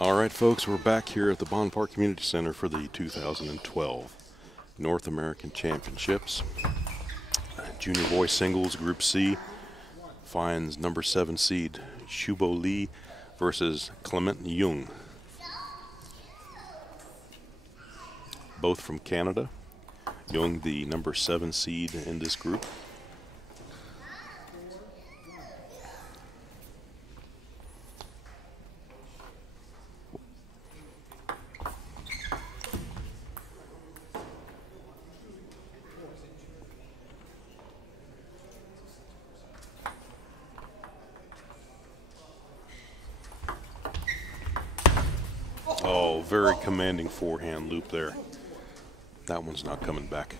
All right, folks, we're back here at the Bond Park Community Center for the 2012 North American Championships. Junior boys singles, Group C, finds number 7 seed Xuebo versus Klement Yeung. Both from Canada. Yeung, the number 7 seed in this group. Oh, very commanding forehand loop there. That one's not coming back.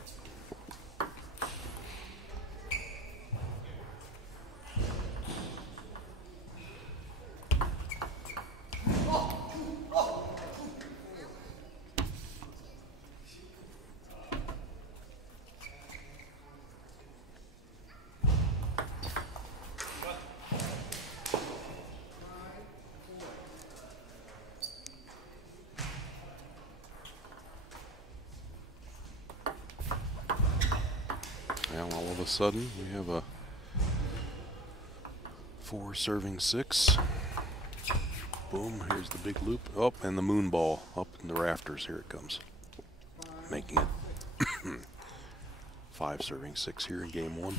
Now all of a sudden we have a 4 serving 6. Boom, here's the big loop. Oh, and the moon ball up in the rafters. Here it comes. Making it 5 serving 6 here in game 1.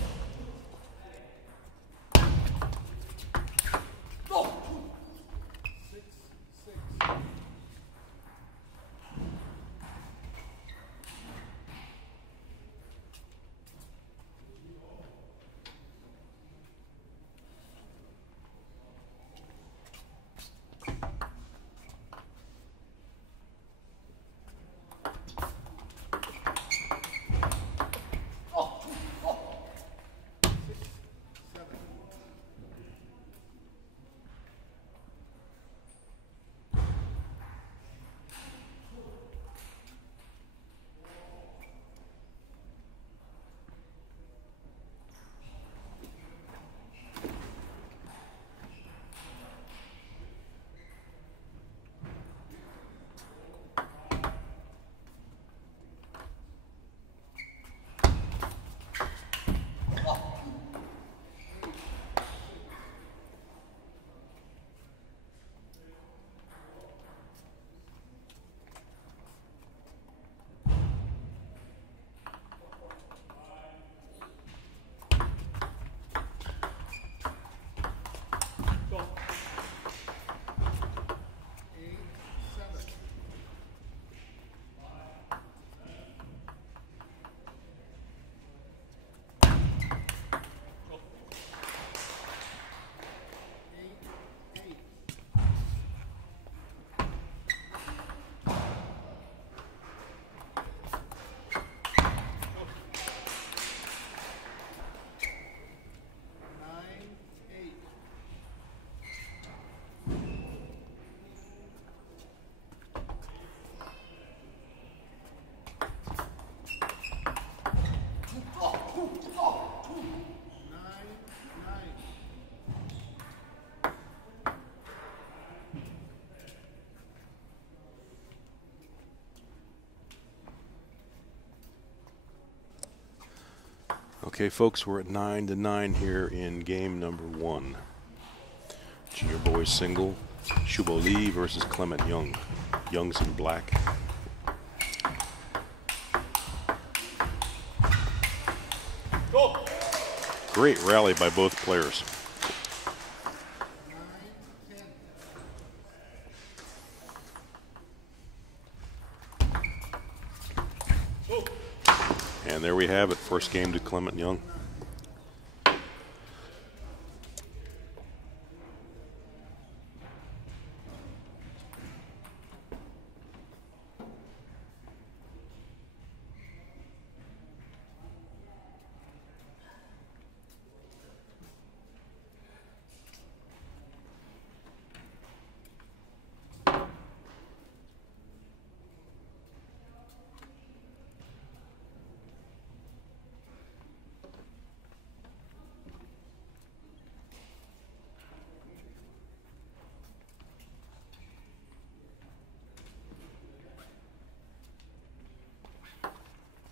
Okay, folks, we're at 9-9 here in game number 1. Junior boys single, Xuebo versus Klement Yeung. Yeung's in black. Great rally by both players. And there we have it, first game to Klement Yeung.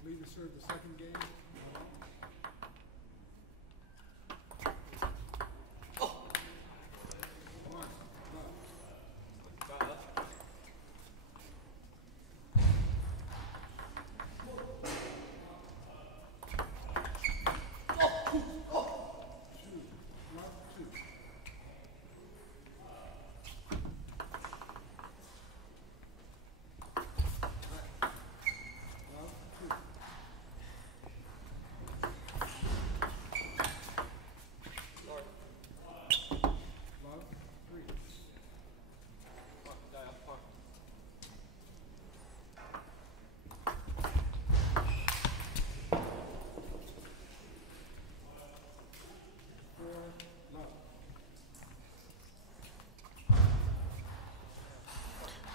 Lee to serve the second game.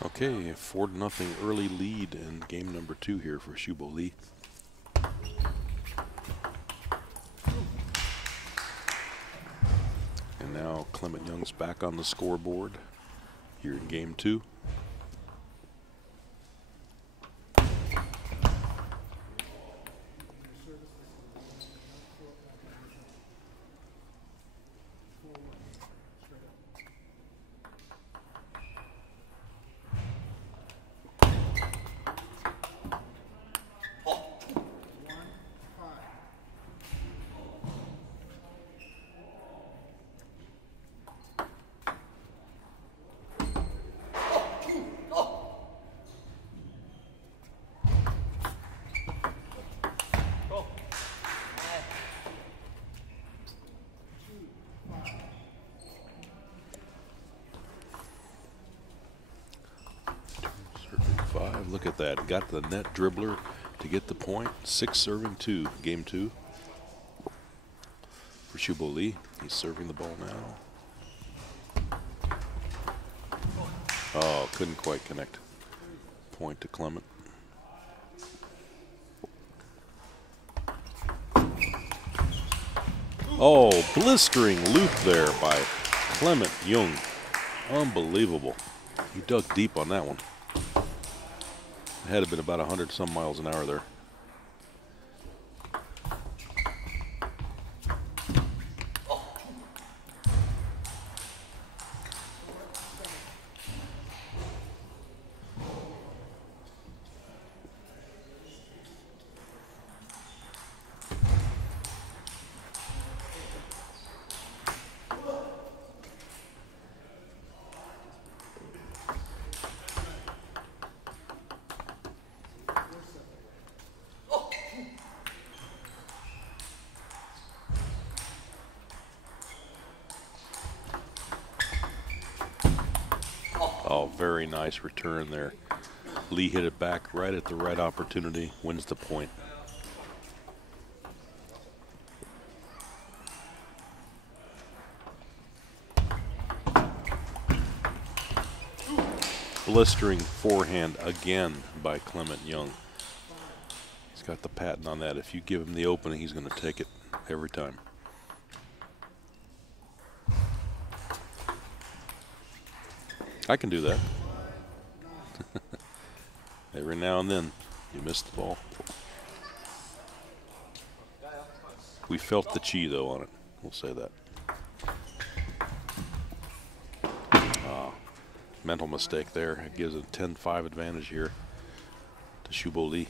Okay, 4-0 early lead in game number 2 here for Xuebo Lee. And now Klement Yeung's back on the scoreboard here in game 2. Look at that. Got the net dribbler to get the point. 6 serving 2. Game 2 for Xuebo Lee. He's serving the ball now. Oh, couldn't quite connect. Point to Klement. Oh, blistering loop there by Klement Yeung. Unbelievable. He dug deep on that one. It had been about 100-some miles an hour there. Oh, very nice return there. Lee hit it back right at the right opportunity, wins the point. Blistering forehand again by Klement Yeung. He's got the patent on that. If you give him the opening, he's going to take it every time. I can do that. Every now and then, you miss the ball. We felt the chi, though, on it. We'll say that. Mental mistake there. It gives a 10-5 advantage here to Xuebo Lee.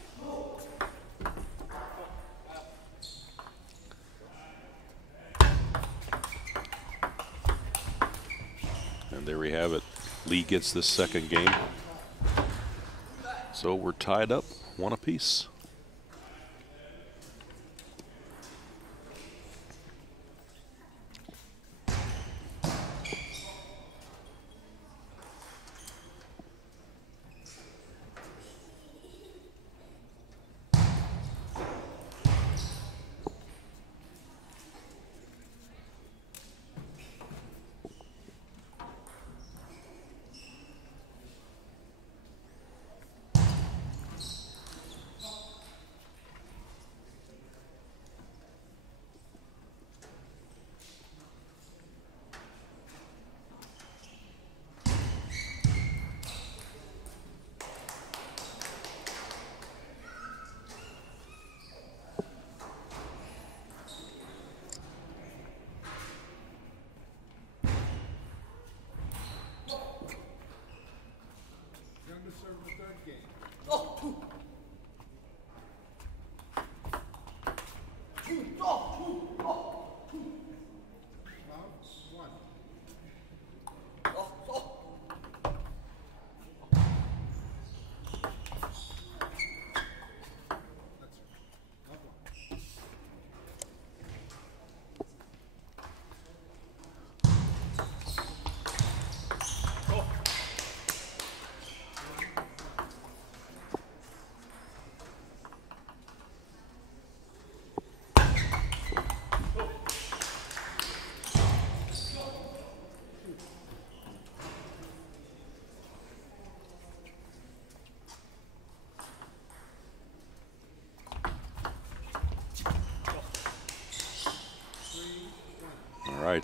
And there we have it. Lee gets this second game. So we're tied up, 1 apiece.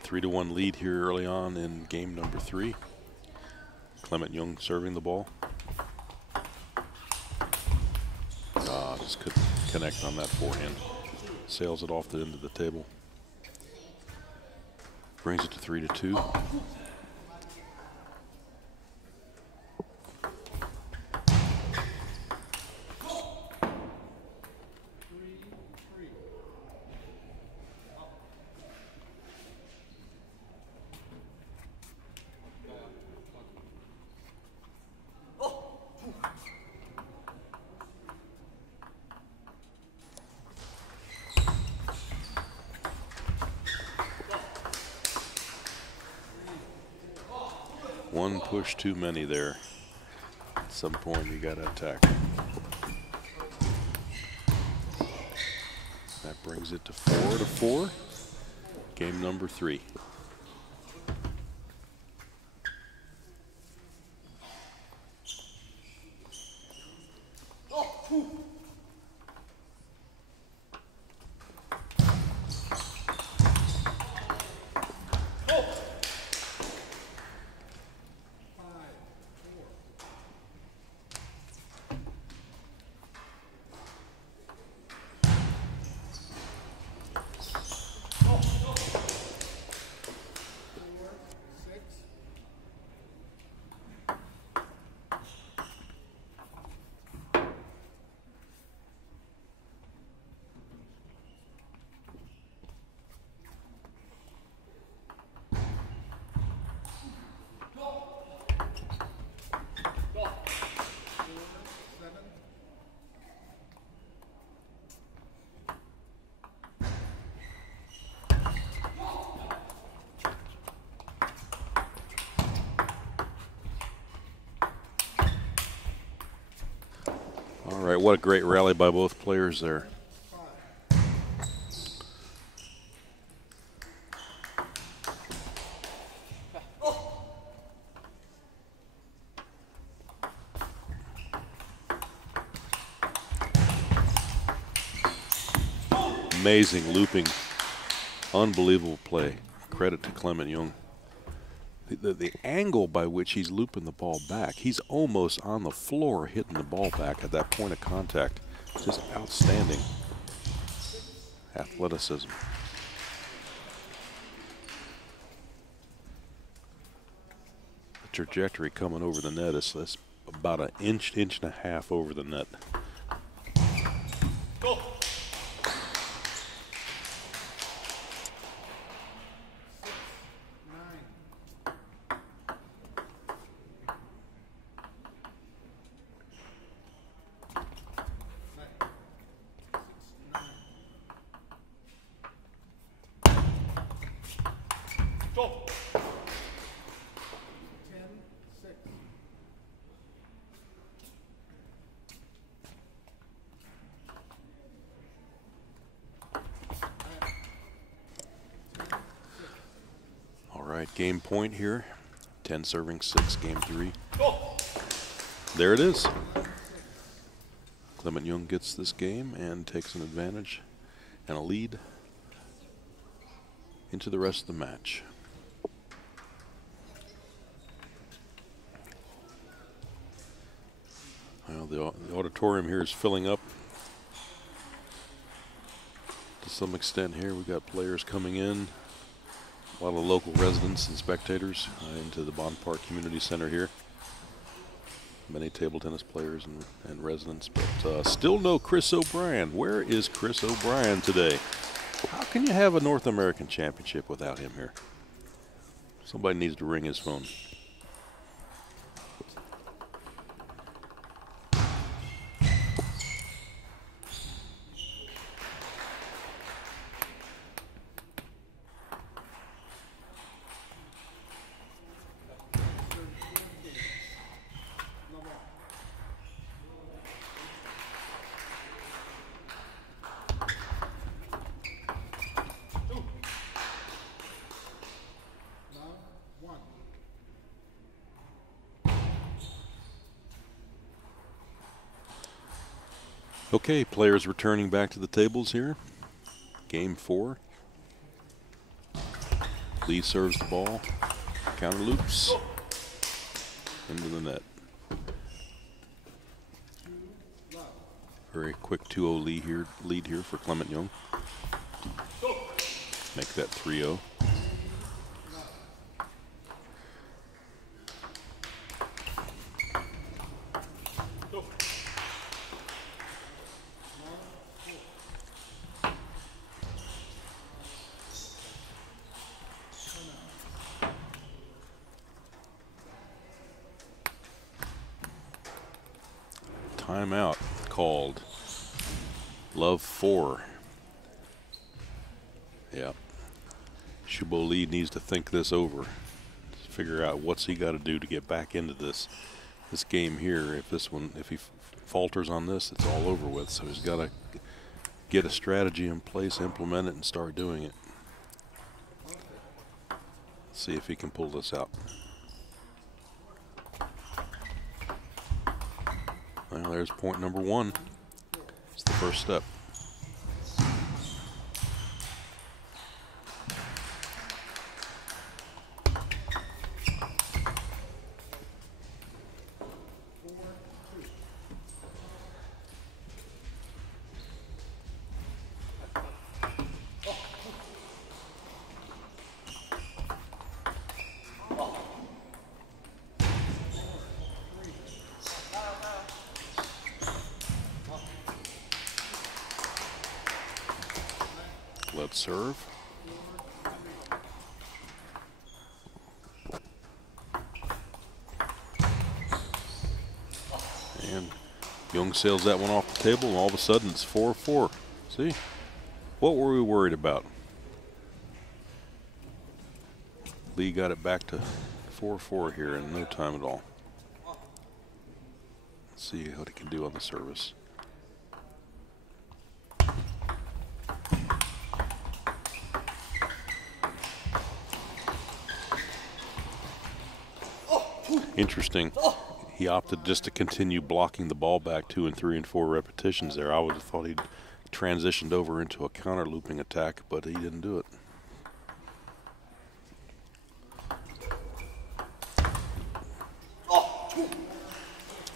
3-1 lead here early on in game number 3. Klement Yeung serving the ball. Just couldn't connect on that forehand. Sails it off the end of the table. Brings it to 3-2. One push too many there. At some point you got to attack. That brings it to 4-4. Game number 3. All right, what a great rally by both players there. Amazing looping, unbelievable play. Credit to Klement Yeung. The angle by which he's looping the ball back, he's almost on the floor hitting the ball back at that point of contact. Just outstanding athleticism. The trajectory coming over the net is about an inch and a half over the net. Go. Game point here, 10 serving 6, game 3. There it is. Klement Yeung gets this game and takes an advantage and a lead into the rest of the match. Well, the auditorium here is filling up to some extent here. We got players coming in. A lot of local residents and spectators into the Bond Park Community Center here. Many table tennis players and residents, but still no Chris O'Brien. Where is Chris O'Brien today? How can you have a North American Championship without him here? Somebody needs to ring his phone. Okay, players returning back to the tables here. Game 4. Lee serves the ball, counter loops, into the net. Very quick 2-0 lead here for Klement Yeung. Make that 3-0. Timeout called. Love 4. Yeah. Xuebo Lee needs to think this over. Figure out what's he got to do to get back into this game here. If he falters on this, it's all over with. So he's got to get a strategy in place, implement it, and start doing it. See if he can pull this out. Well, there's point number 1. It's the first step. Let's serve. And Yeung sails that one off the table, and all of a sudden it's 4-4. See? What were we worried about? Lee got it back to 4-4 here in no time at all. Let's see what he can do on the service. Interesting. He opted just to continue blocking the ball back 2 and 3 and 4 repetitions there. I would have thought he'd transitioned over into a counter looping attack, but he didn't do it.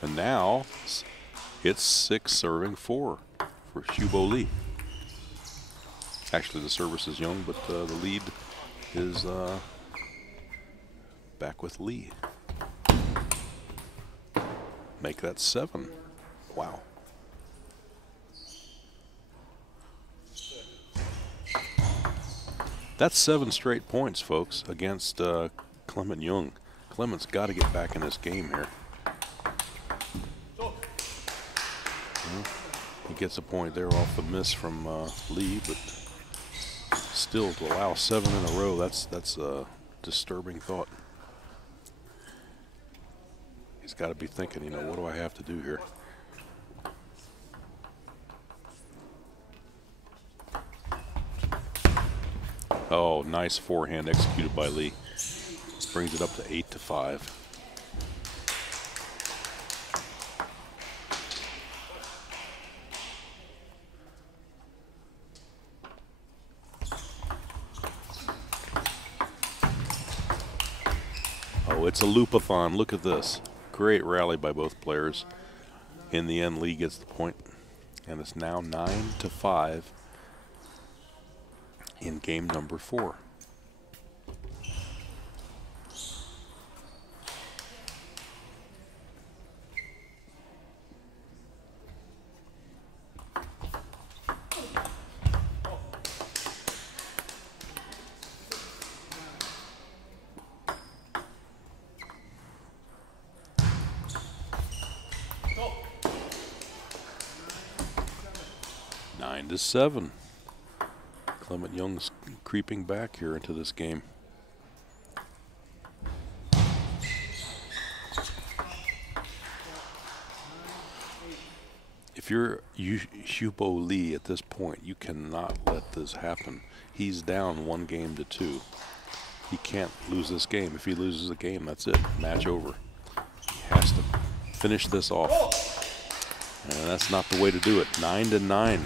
And now it's 6 serving 4 for Xuebo Lee. Actually, the service is Yeung, but the lead is back with Lee. Make that 7. Wow. That's 7 straight points, folks, against Klement Yeung. Klement's got to get back in this game here. Well, he gets a point there off the miss from Lee, but still to allow 7 in a row, that's a disturbing thought. He's got to be thinking, you know, what do I have to do here? Oh, nice forehand executed by Lee. This brings it up to 8-5. Oh, it's a loop-a-thon. Look at this. Great rally by both players. In the end, Lee gets the point, and it's now 9-5 in game number 4. To 7. Klement Yeung's creeping back here into this game. If you're Xuebo Lee at this point, you cannot let this happen. He's down 1 game to 2. He can't lose this game. If he loses the game, that's it. Match over. He has to finish this off. And that's not the way to do it. 9-9.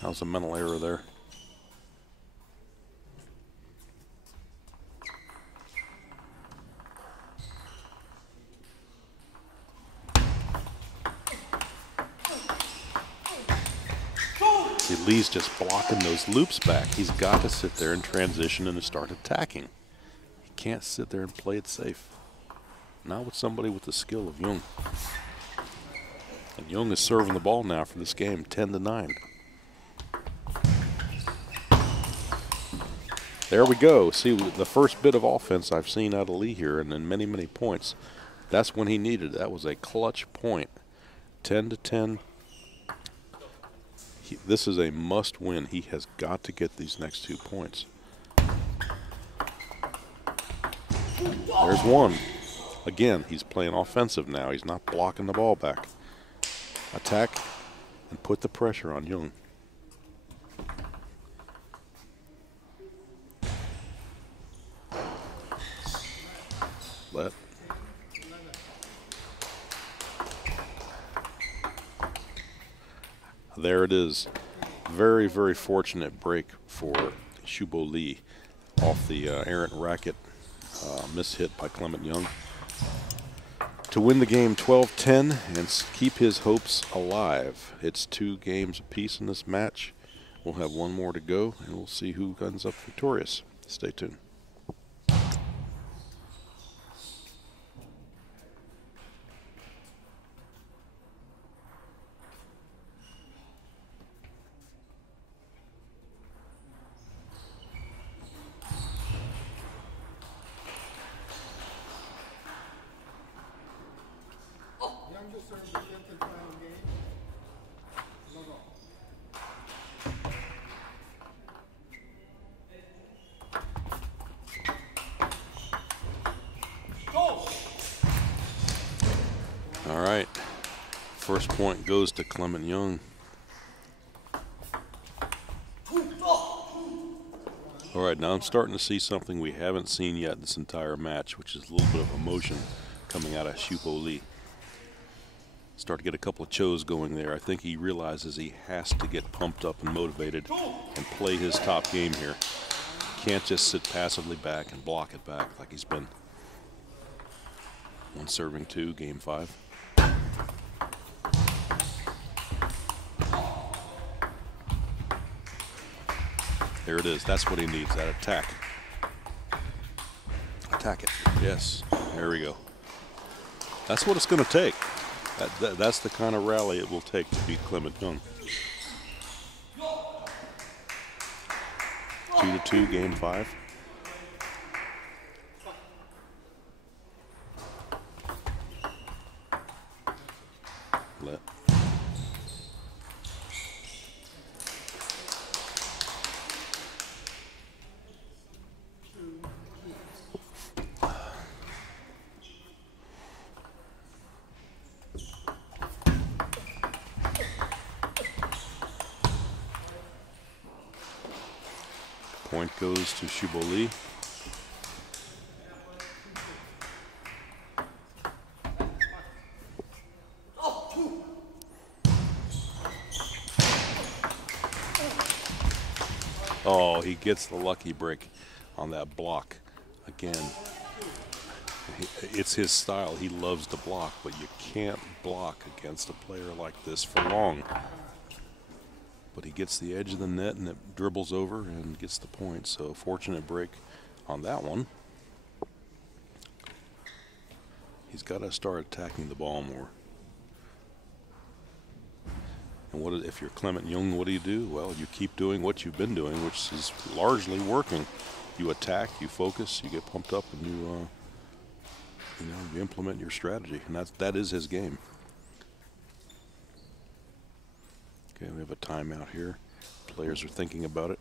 That was a mental error there. Lee's just blocking those loops back. He's got to sit there and transition and start attacking. He can't sit there and play it safe. Not with somebody with the skill of Yeung. And Yeung is serving the ball now for this game, 10-9. There we go. See, the first bit of offense I've seen out of Lee here, and then many, many points. That's when he needed it. That was a clutch point. 10-10. This is a must win. He has got to get these next 2 points. There's one. Again, he's playing offensive now. He's not blocking the ball back. Attack and put the pressure on Yeung. Let. There it is. Very, very fortunate break for Xuebo Lee off the errant racket. Mishit by Klement Yeung to win the game 12-10 and keep his hopes alive. It's 2 games apiece in this match. We'll have 1 more to go, and we'll see who ends up victorious. Stay tuned. Young just served the 5th and final game. No. All right. First point goes to Klement Yeung. All right, now I'm starting to see something we haven't seen yet this entire match, which is a little bit of emotion coming out of Xuebo Lee. Start to get a couple of chos going there. I think he realizes he has to get pumped up and motivated and play his top game here. Can't just sit passively back and block it back like he's been. 1 serving 2, game 5. There it is. That's what he needs, that attack. Attack it. Yes. There we go. That's what it's going to take. That's the kind of rally it will take to beat Klement Yeung. 2-2, game 5. Let. Point goes to Xuebo Lee. Oh, he gets the lucky break on that block. Again, it's his style. He loves to block, but you can't block against a player like this for long. But he gets the edge of the net and it dribbles over and gets the point. So fortunate break on that one. He's got to start attacking the ball more. And what if you're Klement Yeung, what do? Well, you keep doing what you've been doing, which is largely working. You attack, you focus, you get pumped up, and you implement your strategy, and that is his game. Okay, we have a timeout here. Players are thinking about it.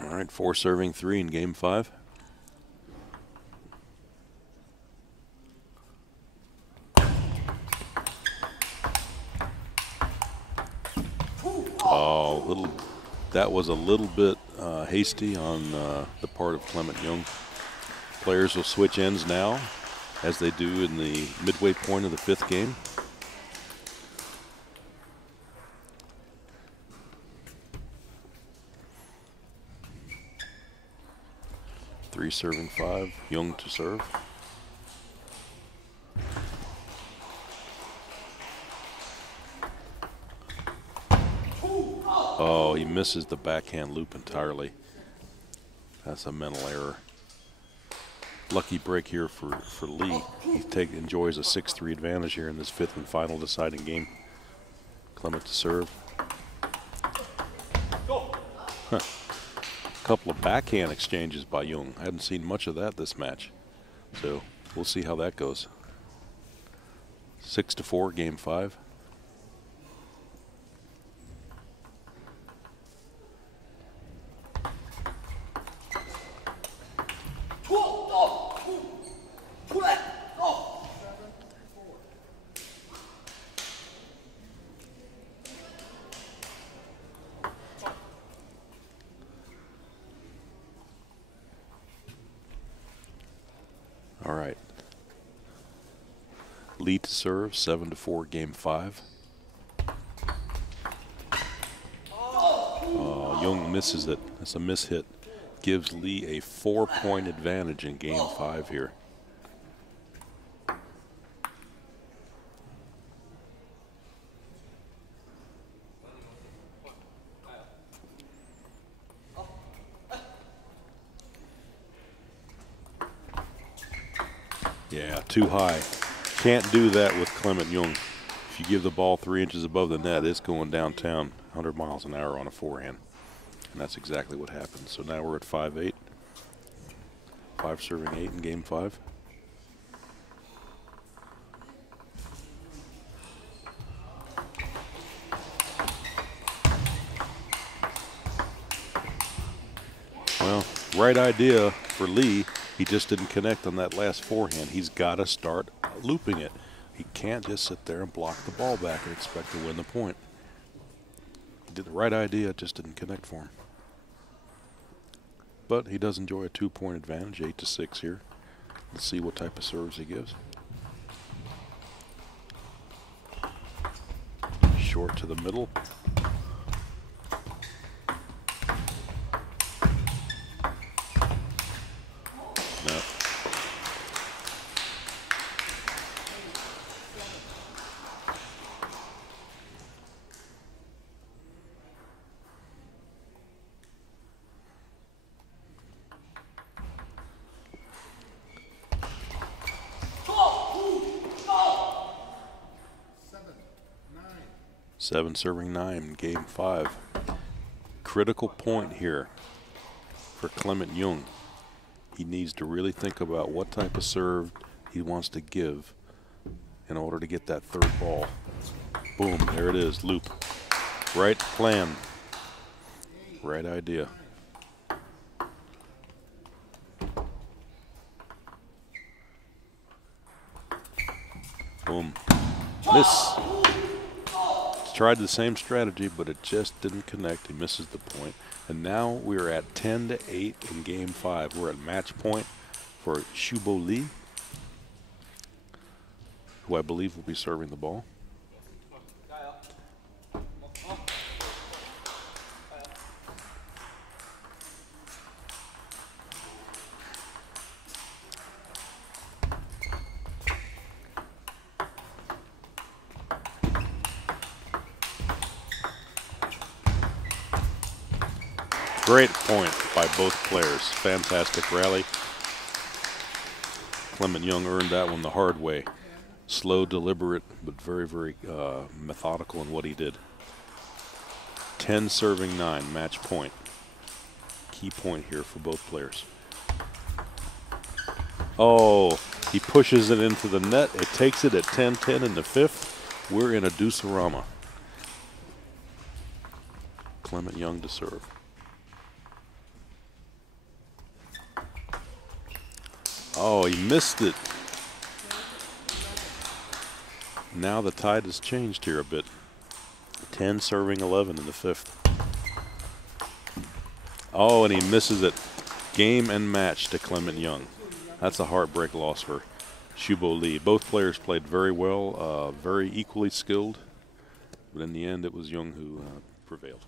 All right, 4 serving 3 in game 5. Oh, that was a little bit hasty on the part of Klement Yeung. Players will switch ends now, as they do in the midway point of the 5th game. Three serving 5, Yeung to serve. Oh, he misses the backhand loop entirely. That's a mental error. Lucky break here for Lee. He enjoys a 6-3 advantage here in this 5th and final deciding game. Klement to serve. Huh. Couple of backhand exchanges by Yeung. I hadn't seen much of that this match. So we'll see how that goes. 6-4, game 5. All right. Lee to serve, 7-4, game 5. Yeung misses it. That's a mishit. Gives Lee a 4-point advantage in game 5 here. Yeah, too high. Can't do that with Klement Yeung. If you give the ball 3 inches above the net, it's going downtown 100 miles an hour on a forehand. And that's exactly what happened. So now we're at 5-8. 5 serving 8 in game 5. Well, right idea for Lee. He just didn't connect on that last forehand. He's got to start looping it. He can't just sit there and block the ball back and expect to win the point. He did the right idea, it just didn't connect for him. But he does enjoy a 2-point advantage, 8-6 here. Let's see what type of serves he gives. Short to the middle. No. Seven serving 9, game 5. Critical point here for Klement Yeung. He needs to really think about what type of serve he wants to give in order to get that 3rd ball. Boom, there it is, loop. Right plan, right idea. Boom, miss. Tried the same strategy, but it just didn't connect. He misses the point. And now we're at 10-8 in game 5. We're at match point for Xuebo Lee, who I believe will be serving the ball. Great point by both players. Fantastic rally. Klement Yeung earned that one the hard way. Slow, deliberate, but very, very methodical in what he did. 10 serving 9, match point. Key point here for both players. Oh, he pushes it into the net. It takes it at 10-10 in the 5th. We're in a deucerama. Klement Yeung to serve. Oh, he missed it. Now the tide has changed here a bit. 10 serving 11 in the 5th. Oh, and he misses it. Game and match to Klement Yeung. That's a heartbreak loss for Xuebo Lee. Both players played very well, very equally skilled, but in the end it was Yeung who prevailed.